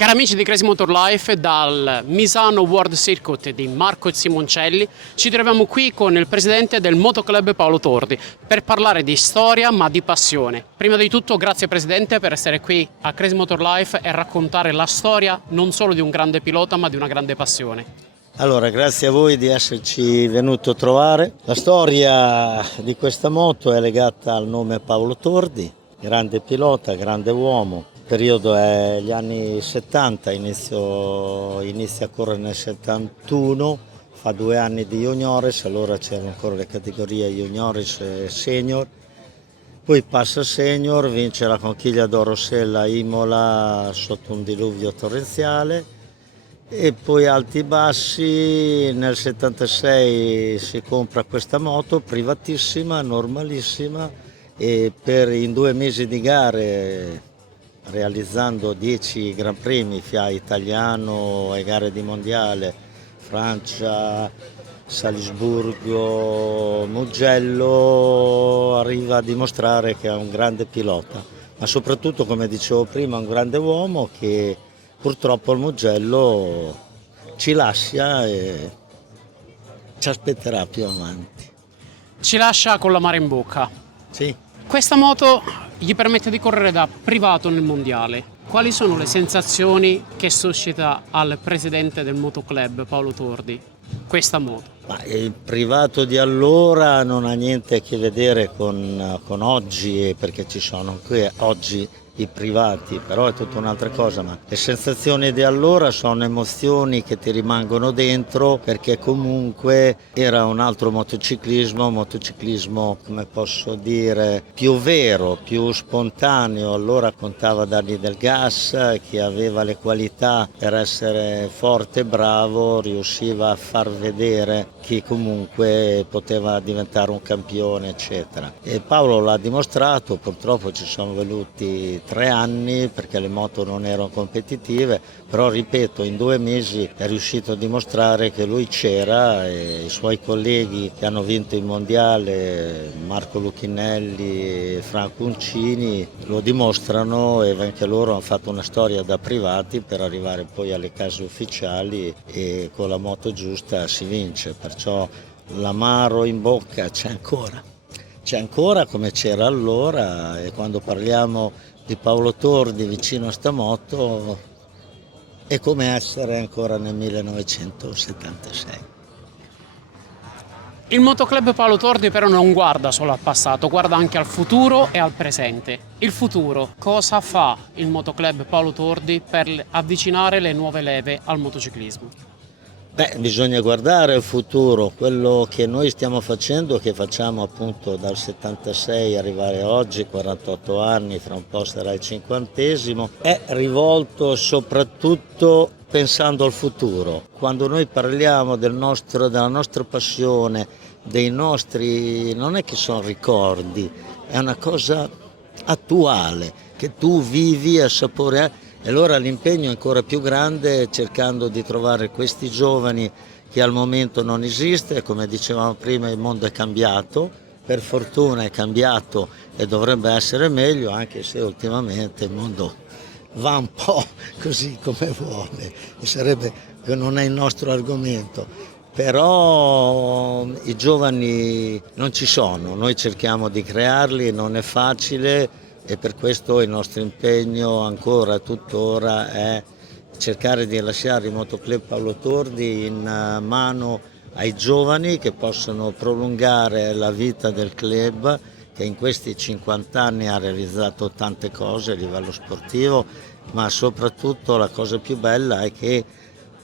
Cari amici di Crazy Motor Life, dal Misano World Circuit di Marco Simoncelli ci troviamo qui con il presidente del Motoclub Paolo Tordi per parlare di storia ma di passione. Prima di tutto grazie presidente per essere qui a Crazy Motor Life e raccontare la storia non solo di un grande pilota ma di una grande passione. Allora, grazie a voi di esserci venuto a trovare. La storia di questa moto è legata al nome Paolo Tordi, grande pilota, grande uomo. Il periodo è gli anni 70, inizia a correre nel 71, fa 2 anni di juniores, allora c'erano ancora le categorie juniores e senior. Poi passa senior, vince la conchiglia d'oro Sella a Imola sotto un diluvio torrenziale. E poi alti e bassi, nel 76 si compra questa moto privatissima, normalissima, e in 2 mesi di gare, realizzando 10 Gran Premi, FIA italiano e gare di mondiale, Francia, Salisburgo, Mugello, arriva a dimostrare che è un grande pilota, ma soprattutto, come dicevo prima, un grande uomo che purtroppo il Mugello ci lascia e ci aspetterà più avanti. Ci lascia con l'amaro in bocca. Sì. Questa moto gli permette di correre da privato nel mondiale. Quali sono le sensazioni che suscita al presidente del Motoclub Paolo Tordi questa moto? Ma il privato di allora non ha niente a che vedere con oggi, perché ci sono qui oggi i privati, però è tutta un'altra cosa, ma le sensazioni di allora sono emozioni che ti rimangono dentro, perché comunque era un altro motociclismo come posso dire, più vero, più spontaneo. Allora contava dargli del gas, chi aveva le qualità per essere forte e bravo riusciva a far vedere chi comunque poteva diventare un campione, eccetera. E Paolo l'ha dimostrato. Purtroppo ci sono voluti 3 anni perché le moto non erano competitive, però ripeto, in 2 mesi è riuscito a dimostrare che lui c'era, e i suoi colleghi che hanno vinto il mondiale, Marco Lucchinelli e Franco Uncini, lo dimostrano, e anche loro hanno fatto una storia da privati per arrivare poi alle case ufficiali, e con la moto giusta si vince, perciò l'amaro in bocca c'è ancora come c'era allora. E quando parliamo di Paolo Tordi vicino a sta moto è come essere ancora nel 1976. Il Motoclub Paolo Tordi però non guarda solo al passato, guarda anche al futuro e al presente. Il futuro, cosa fa il Motoclub Paolo Tordi per avvicinare le nuove leve al motociclismo? Bisogna guardare al futuro. Quello che noi stiamo facendo, che facciamo appunto dal 76 arrivare a oggi, 48 anni, fra un po' sarà il 50°, è rivolto soprattutto pensando al futuro. Quando noi parliamo della nostra passione, dei nostri, non è che sono ricordi, è una cosa attuale che tu vivi e assapori. E allora l'impegno è ancora più grande, cercando di trovare questi giovani che al momento non esiste. Come dicevamo prima, il mondo è cambiato, per fortuna è cambiato e dovrebbe essere meglio, anche se ultimamente il mondo va un po' così come vuole, e sarebbe che non è il nostro argomento. Però i giovani non ci sono, noi cerchiamo di crearli, non è facile, e per questo il nostro impegno ancora tuttora è cercare di lasciare il Motoclub Paolo Tordi in mano ai giovani, che possono prolungare la vita del club, che in questi 50 anni ha realizzato tante cose a livello sportivo, ma soprattutto la cosa più bella è che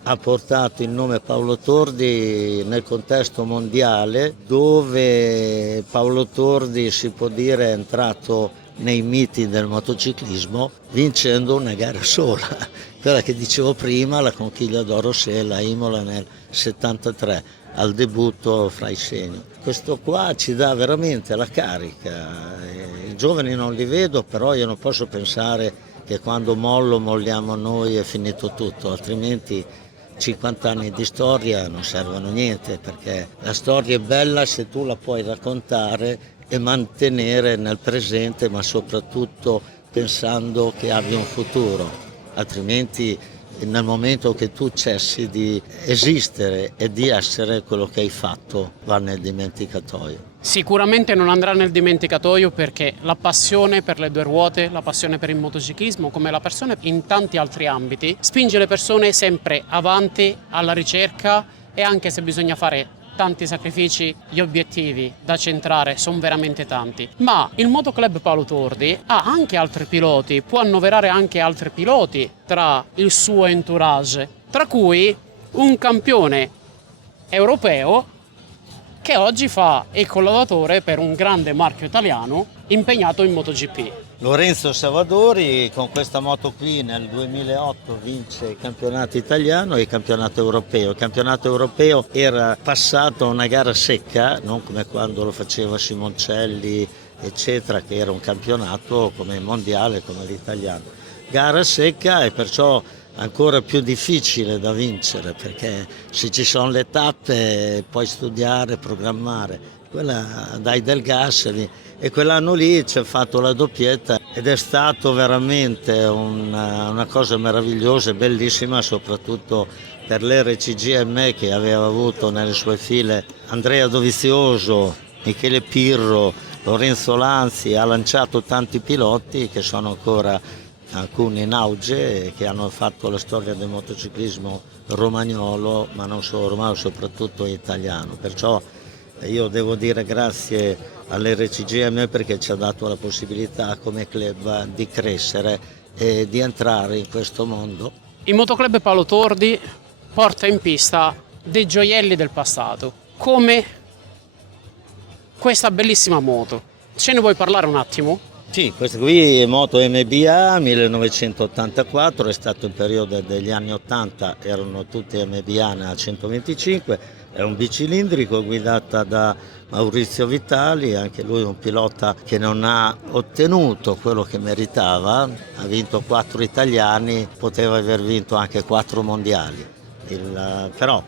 ha portato il nome Paolo Tordi nel contesto mondiale, dove Paolo Tordi, si può dire, è entrato nei miti del motociclismo vincendo una gara sola, quella che dicevo prima, la conchiglia d'oro Sella a Imola nel 73, al debutto fra i senior. Questo qua ci dà veramente la carica. I giovani non li vedo, però io non posso pensare che quando molliamo noi è finito tutto, altrimenti 50 anni di storia non servono a niente, perché la storia è bella se tu la puoi raccontare e mantenere nel presente, ma soprattutto pensando che abbia un futuro. altrimenti nel momento che tu cessi di esistere e di essere, quello che hai fatto va nel dimenticatoio. Sicuramente non andrà nel dimenticatoio perché la passione per le due ruote, la passione per il motociclismo, come la passione in tanti altri ambiti, spinge le persone sempre avanti alla ricerca, e anche se bisogna fare tanti sacrifici, gli obiettivi da centrare sono veramente tanti. Ma il Motoclub Paolo Tordi ha anche altri piloti, può annoverare anche altri piloti tra il suo entourage, tra cui un campione europeo che oggi fa il collaudatore per un grande marchio italiano impegnato in MotoGP. Lorenzo Savadori con questa moto qui nel 2008 vince il campionato italiano e il campionato europeo. Il campionato europeo era passato a una gara secca, non come quando lo faceva Simoncelli eccetera, che era un campionato come il mondiale, come l'italiano. Gara secca e perciò ancora più difficile da vincere, perché se ci sono le tappe puoi studiare, programmare. Quella dai del gas e quell'anno lì ci ha fatto la doppietta ed è stato veramente una cosa meravigliosa e bellissima, soprattutto per l'RCGM che aveva avuto nelle sue file Andrea Dovizioso, Michele Pirro, Lorenzo Lanzi, ha lanciato tanti piloti che sono ancora alcuni in auge e che hanno fatto la storia del motociclismo romagnolo, ma non solo romano, soprattutto italiano. Perciò io devo dire grazie all'RCGM perché ci ha dato la possibilità come club di crescere e di entrare in questo mondo. Il Motoclub Paolo Tordi porta in pista dei gioielli del passato, come questa bellissima moto. Ce ne vuoi parlare un attimo? Sì, questa qui è moto MBA 1984, è stato il periodo degli anni 80, erano tutte MBA a 125, è un bicilindrico guidata da Maurizio Vitali, anche lui un pilota che non ha ottenuto quello che meritava, ha vinto 4 italiani, poteva aver vinto anche 4 mondiali, però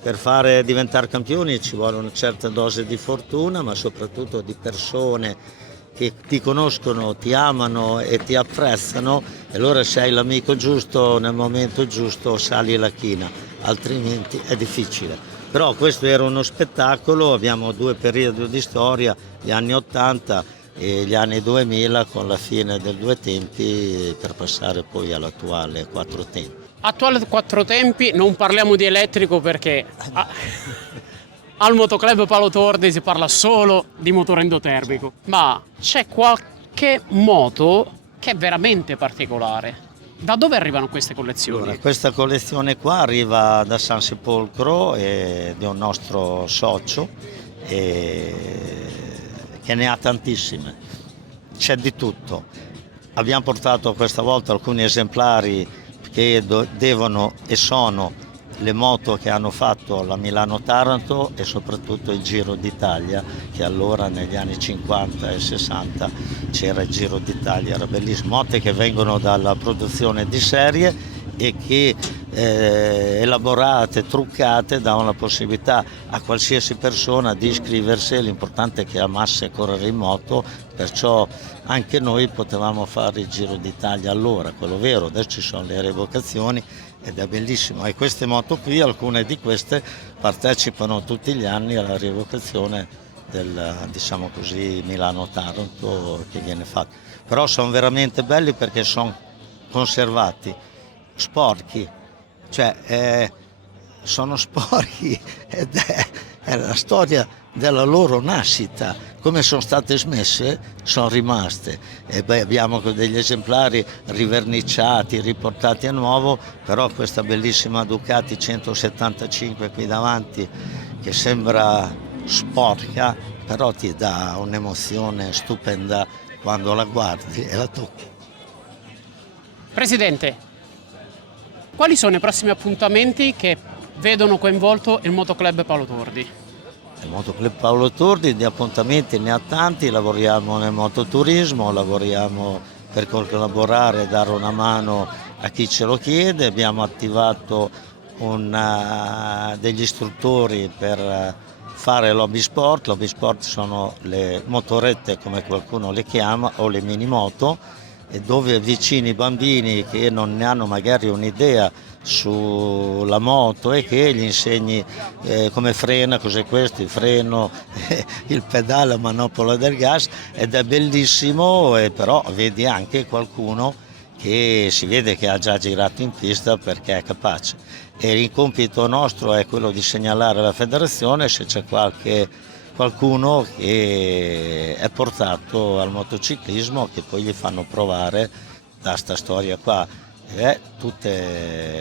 per diventare campioni ci vuole una certa dose di fortuna, ma soprattutto di persone che ti conoscono, ti amano e ti apprezzano, e allora sei l'amico giusto nel momento giusto, sali la china, altrimenti è difficile. Però questo era uno spettacolo, abbiamo 2 periodi di storia, gli anni 80 e gli anni 2000 con la fine del 2 tempi per passare poi all'attuale 4 tempi. Attuale 4 tempi, non parliamo di elettrico perché al Motoclub Paolo Tordi si parla solo di motore endotermico, ma c'è qualche moto che è veramente particolare. Da dove arrivano queste collezioni? Allora, questa collezione qua arriva da San Sepolcro di un nostro socio che ne ha tantissime, c'è di tutto. Abbiamo portato questa volta alcuni esemplari che devono e sono le moto che hanno fatto la Milano-Taranto e soprattutto il Giro d'Italia, che allora negli anni 50 e 60 c'era il Giro d'Italia, era bellissimo, moto che vengono dalla produzione di serie e che elaborate, truccate, davano la possibilità a qualsiasi persona di iscriversi, l'importante è che amasse correre in moto, perciò anche noi potevamo fare il Giro d'Italia allora, quello vero, adesso ci sono le revocazioni ed è bellissimo, e queste moto qui, alcune di queste partecipano tutti gli anni alla rievocazione del, diciamo così, Milano-Taranto che viene fatto, però sono veramente belli perché sono conservati, sporchi, cioè sono sporchi ed è la storia della loro nascita, come sono state smesse sono rimaste, e abbiamo degli esemplari riverniciati, riportati a nuovo, però questa bellissima Ducati 175 qui davanti che sembra sporca, però ti dà un'emozione stupenda quando la guardi e la tocchi. Presidente, quali sono i prossimi appuntamenti che vedono coinvolto il Motoclub Paolo Tordi? Il Motoclub Paolo Tordi di appuntamenti ne ha tanti, lavoriamo nel mototurismo, lavoriamo per collaborare e dare una mano a chi ce lo chiede, abbiamo attivato degli istruttori per fare lobby sport sono le motorette come qualcuno le chiama o le mini moto, e dove avvicini i bambini che non ne hanno magari un'idea sulla moto e che gli insegni come frena, cos'è questo, il freno, il pedale, la manopola del gas, ed è bellissimo, però vedi anche qualcuno che si vede che ha già girato in pista perché è capace. E il compito nostro è quello di segnalare alla federazione se c'è qualcuno che è portato al motociclismo, che poi gli fanno provare da sta storia qua. È tutta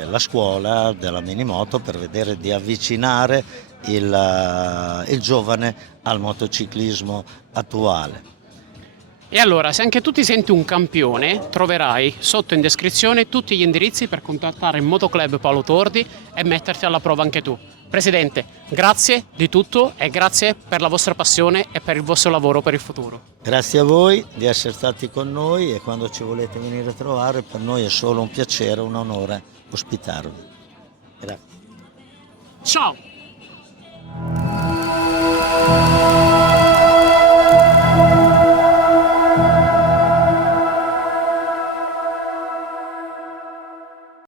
la scuola della minimoto per vedere di avvicinare il giovane al motociclismo attuale. E allora, se anche tu ti senti un campione, troverai sotto in descrizione tutti gli indirizzi per contattare il Motoclub Paolo Tordi e metterti alla prova anche tu. Presidente, grazie di tutto e grazie per la vostra passione e per il vostro lavoro per il futuro. Grazie a voi di essere stati con noi, e quando ci volete venire a trovare per noi è solo un piacere, un onore ospitarvi. Grazie. Ciao!